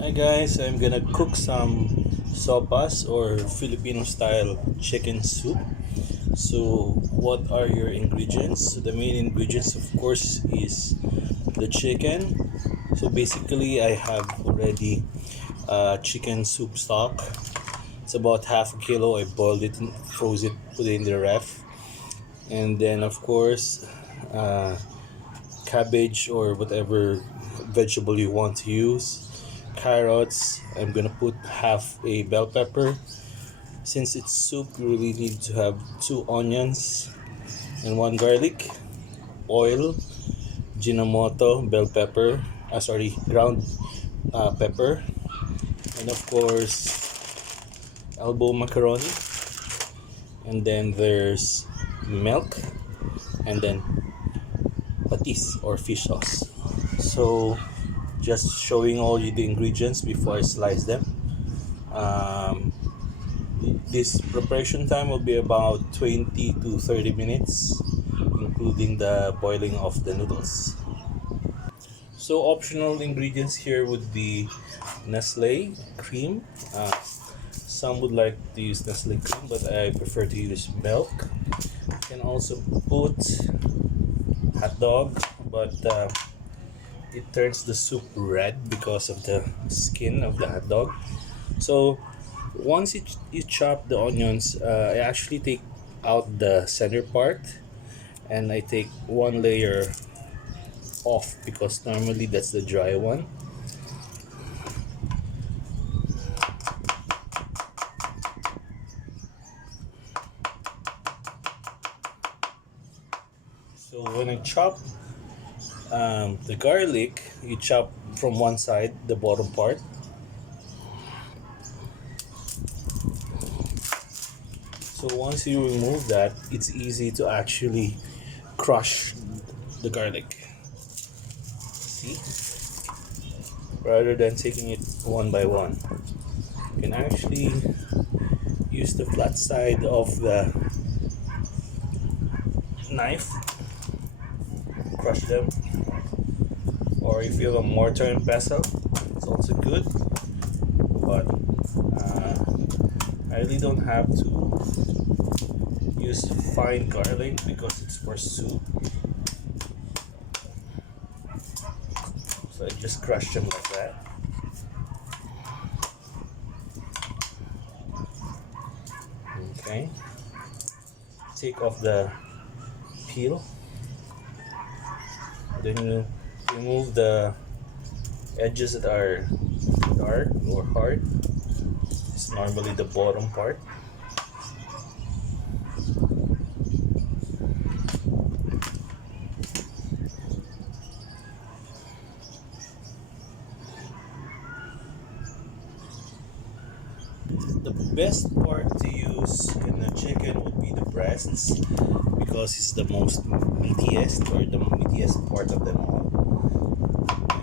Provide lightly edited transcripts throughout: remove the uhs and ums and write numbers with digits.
Hi guys, I'm gonna cook some sopas or Filipino style chicken soup. So, what are your ingredients? So the main ingredients, of course, is the chicken. So basically, I have already chicken soup stock. It's about half a kilo. I boiled it, and froze it, put it in the ref, and then of course, uh, cabbage or whatever vegetable you want to use, carrots. I'm gonna put half a bell pepper. Since it's soup, you really need to have two onions and one garlic, oil, ginamoto, bell pepper, ground pepper, and of course, elbow macaroni. And then there's milk, and then patis or fish sauce. So, just showing all you the ingredients before I slice them. Um, this preparation time will be about 20 to 30 minutes, including the boiling of the noodles. So optional ingredients here would be Nestle cream. Some would like to use Nestle cream, but I prefer to use milk. You can also put hot dog, but it turns the soup red because of the skin of the hot dog. So once you chop the onions, I actually take out the center part and I take one layer off because normally that's the dry one. So when I chop the garlic, you chop from one side, the bottom part. So once you remove that, it's easy to actually crush the garlic. See? Rather than taking it one by one. You can actually use the flat side of the knife, crush them. Or if you have a mortar and pestle, it's also good. But I really don't have to use fine garlic because it's for soup. So I just crush them like that. Okay. Take off the peel. Then you remove the edges that are dark or hard. It's normally the bottom part. The best part to use in the chicken would be the breasts because it's the most meatiest or the meatiest part of them all.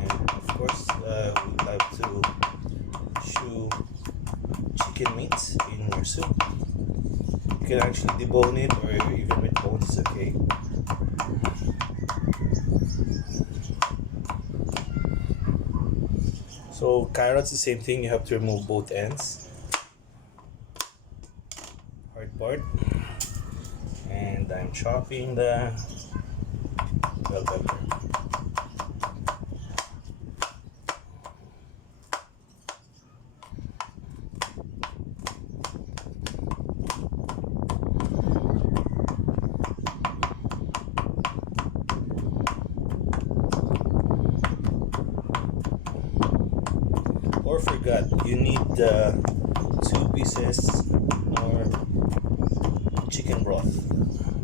And of course, we like to chew chicken meat in your soup. You can actually debone it or even with bones is okay. So carrots, the same thing. You have to remove both ends, hard part. And I'm chopping the bell pepper. Or forgot, you need two pieces more chicken broth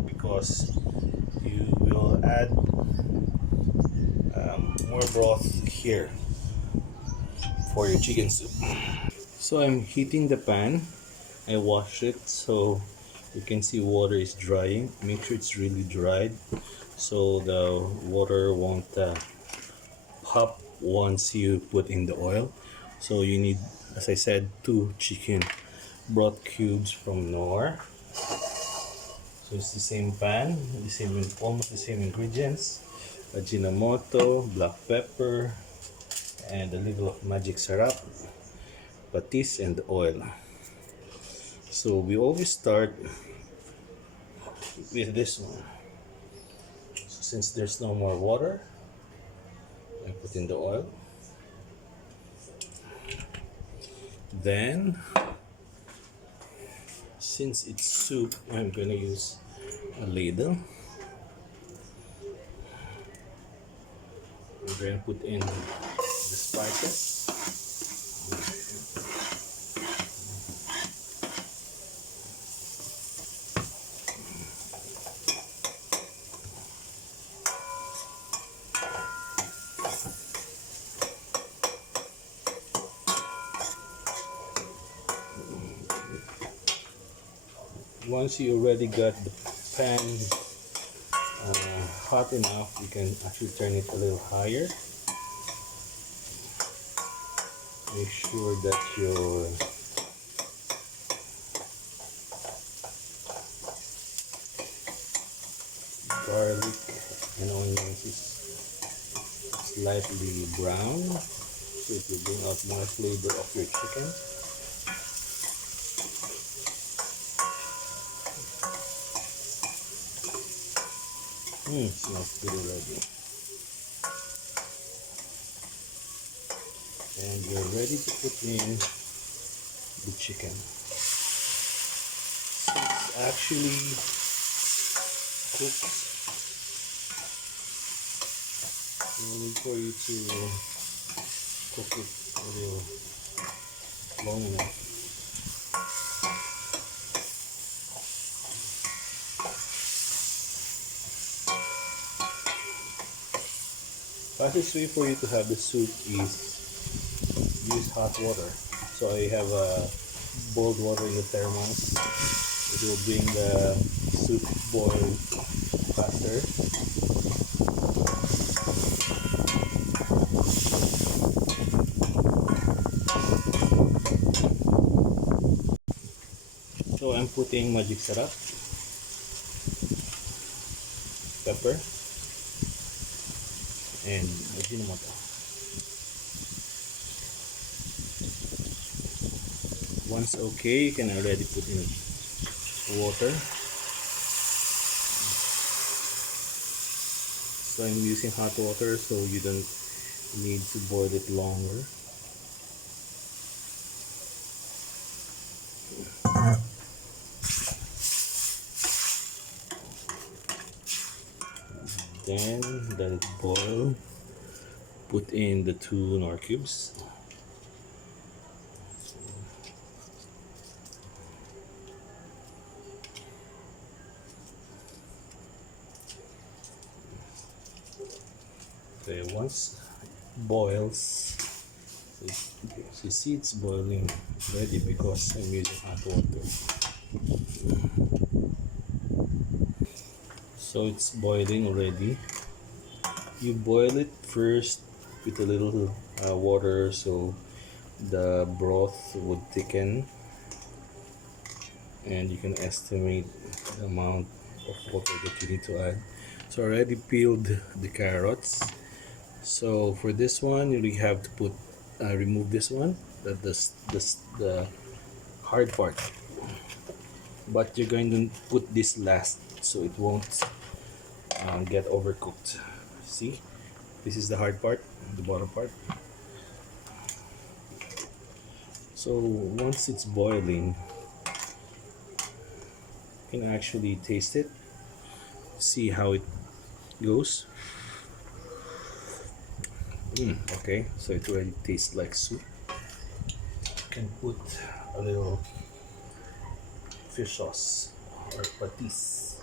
because you will add more broth here for your chicken soup. So I'm heating the pan. I wash it so you can see water is drying. Make sure it's really dried so the water won't pop once you put in the oil. So you need, as I said, two chicken broth cubes from Knorr. So it's the same pan, almost the same ingredients: Ajinomoto, black pepper, and a little of magic syrup, patis, and oil. So we always start with this one. So since there's no more water, I put in the oil. Then, since it's soup, I'm gonna use a ladle. We're gonna put in the spices. Once you already got the pan hot enough, you can actually turn it a little higher. Make sure that your garlic and onions is slightly brown, so it will bring out more flavor of your chicken. Smells good already. And we're ready to put in the chicken. It's actually cooked. We need for you to cook it a little long enough. Fastest way for you to have the soup is use hot water. So I have a boiled water in the thermos. It will bring the soup boil faster. So I'm putting magic syrup, pepper, and ajinomoto. Once okay, you can already put in water. So I'm using hot water so you don't need to boil it longer. Then let it boil. Put in the 2 nor cubes. Okay, once boils, you see it's boiling ready because I'm using hot water. So it's boiling already. You boil it first with a little water so the broth would thicken, and you can estimate the amount of water that you need to add. So I already peeled the carrots. So for this one, you really have to put remove this one, the hard part. But you're going to put this last so it won't get overcooked. See, this is the hard part, the bottom part. So once it's boiling, you can actually taste it, see how it goes. Okay, so it already tastes like soup. You can put a little fish sauce or patis.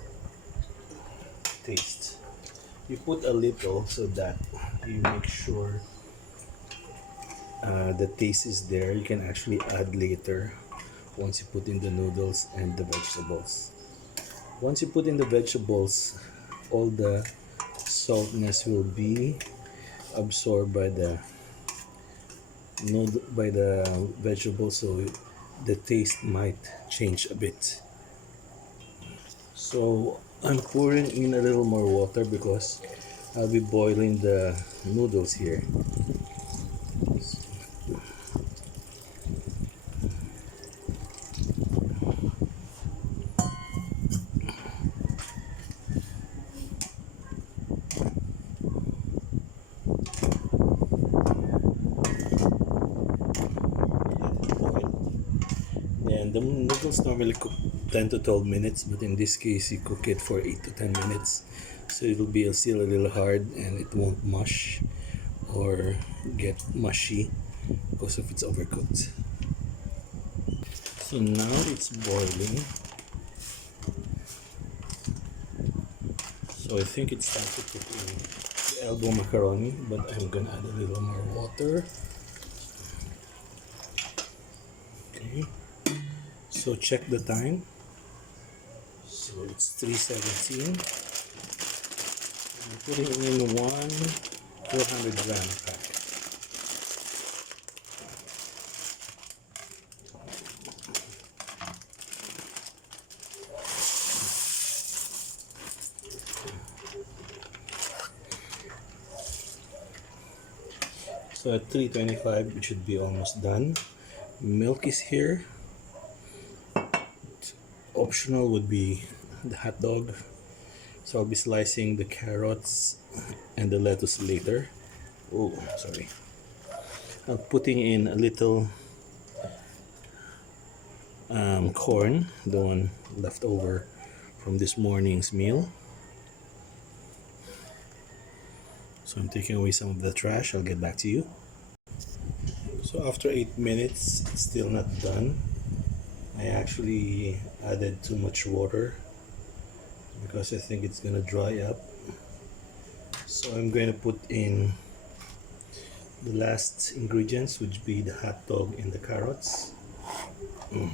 Taste. You put a little so that you make sure the taste is there. You can actually add later once you put in the noodles and the vegetables. Once you put in the vegetables, all the saltness will be absorbed by the vegetables, so the taste might change a bit. So I'm pouring in a little more water because I'll be boiling the noodles here. And the noodles normally cook 10 to 12 minutes, but in this case, you cook it for 8 to 10 minutes. So it'll be still a little hard and it won't mush or get mushy because if it's overcooked. So now it's boiling. So I think it's time to put in the elbow macaroni, but I'm gonna add a little more water. Okay. So check the time. So it's 3:17. I'm putting in one 400-gram packet. So at 3:25 it should be almost done. Milk is here. Optional would be the hot dog. So I'll be slicing the carrots and the lettuce later. Oh, sorry. I'm putting in a little corn, the one left over from this morning's meal. So I'm taking away some of the trash. I'll get back to you. So after 8 minutes, it's still not done. I actually added too much water because I think it's gonna dry up. So I'm going to put in the last ingredients, which be the hot dog and the carrots. And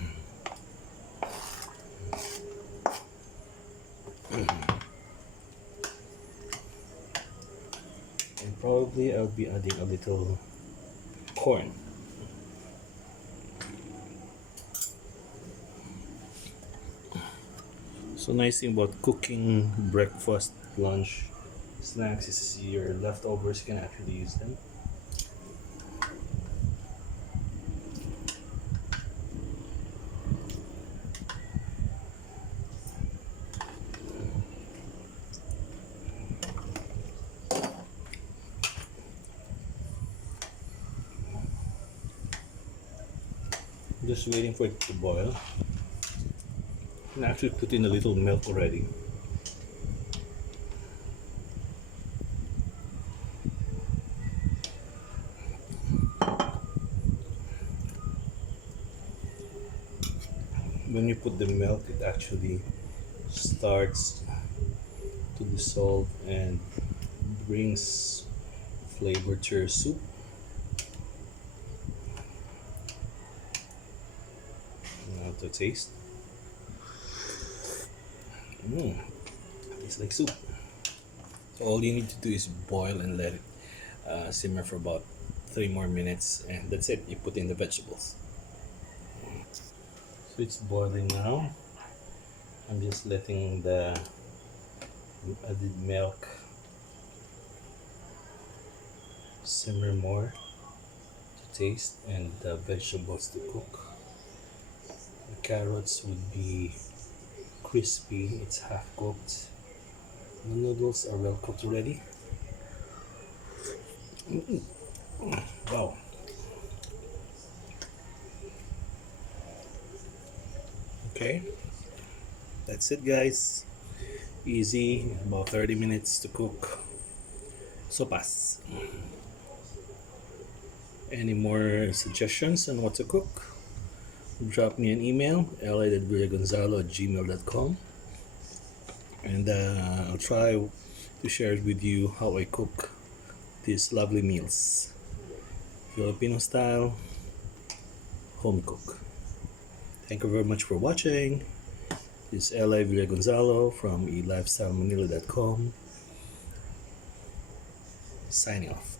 probably I'll be adding a little corn. So nice thing about cooking breakfast, lunch, snacks is your leftovers, you can actually use them. Just waiting for it to boil. And actually put in a little milk already. When you put the milk, it actually starts to dissolve and brings flavor to your soup. Now to taste. Tastes like soup. So all you need to do is boil and let it simmer for about 3 more minutes, and that's it. You put in the vegetables. So it's boiling now. I'm just letting the added milk simmer more to taste and the vegetables to cook. The carrots would be crispy, it's half cooked. The noodles are well cooked already. Wow. Okay, that's it guys. Easy, about 30 minutes to cook sopas. Any more suggestions on what to cook? Drop me an email, li.villagonzalo@gmail.com, and I'll try to share with you how I cook these lovely meals. Filipino style, home cook. Thank you very much for watching. This is Eli Villagonzalo from elifestylemanila.com signing off.